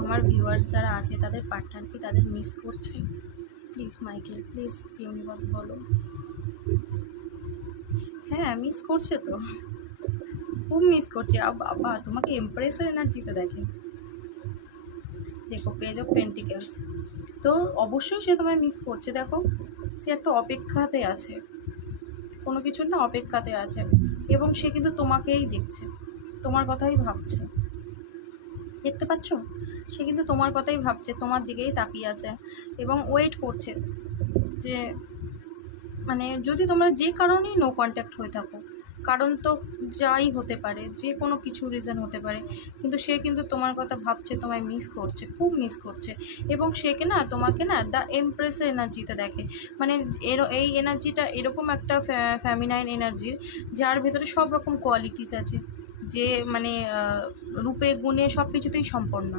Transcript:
আমার ভিউয়ার্স যারা আছে তাদের পার্টনার কি তাদের মিস করছে? প্লিজ মাইকেল, প্লিজ ইউনিভার্স বলো। হ্যাঁ মিস করছে তো, খুব মিস করছে। বাবা তোমাকে এমপ্রেসের এনার্জিতে দেখে, দেখো পেজ অফ পেন্টিকেলস। তো অবশ্যই সে তোমায় মিস করছে। দেখো সে একটা অপেক্ষাতে আছে, কোনো কিছুর না অপেক্ষাতে আছে, এবং সে কিন্তু তোমাকেই দেখছে, তোমার কথাই ভাবছে। দেখতে পাচ্ছ? সে কিন্তু তোমার কথাই ভাবছে, তোমার দিকেই তাকিয়ে আছে এবং ওয়েট করছে যে মানে যদি তোমরা যে কারণেই নো কন্ট্যাক্ট হয়ে থাকো, কারণ তো যাই হতে পারে, যে কোনো কিছু রিজন হতে পারে, কিন্তু সে কিন্তু তোমার কথা ভাবছে, তোমায় মিস করছে, খুব মিস করছে। এবং সেকে না তোমাকে না দ্য এমপ্রেসের এনার্জিতে দেখে। মানে এই এনার্জিটা এরকম একটা ফ্যামিনাইন এনার্জির, যার ভেতরে সব রকম কোয়ালিটিস আছে, যে মানে রূপে গুণে সব কিছুতেই সম্পন্ন।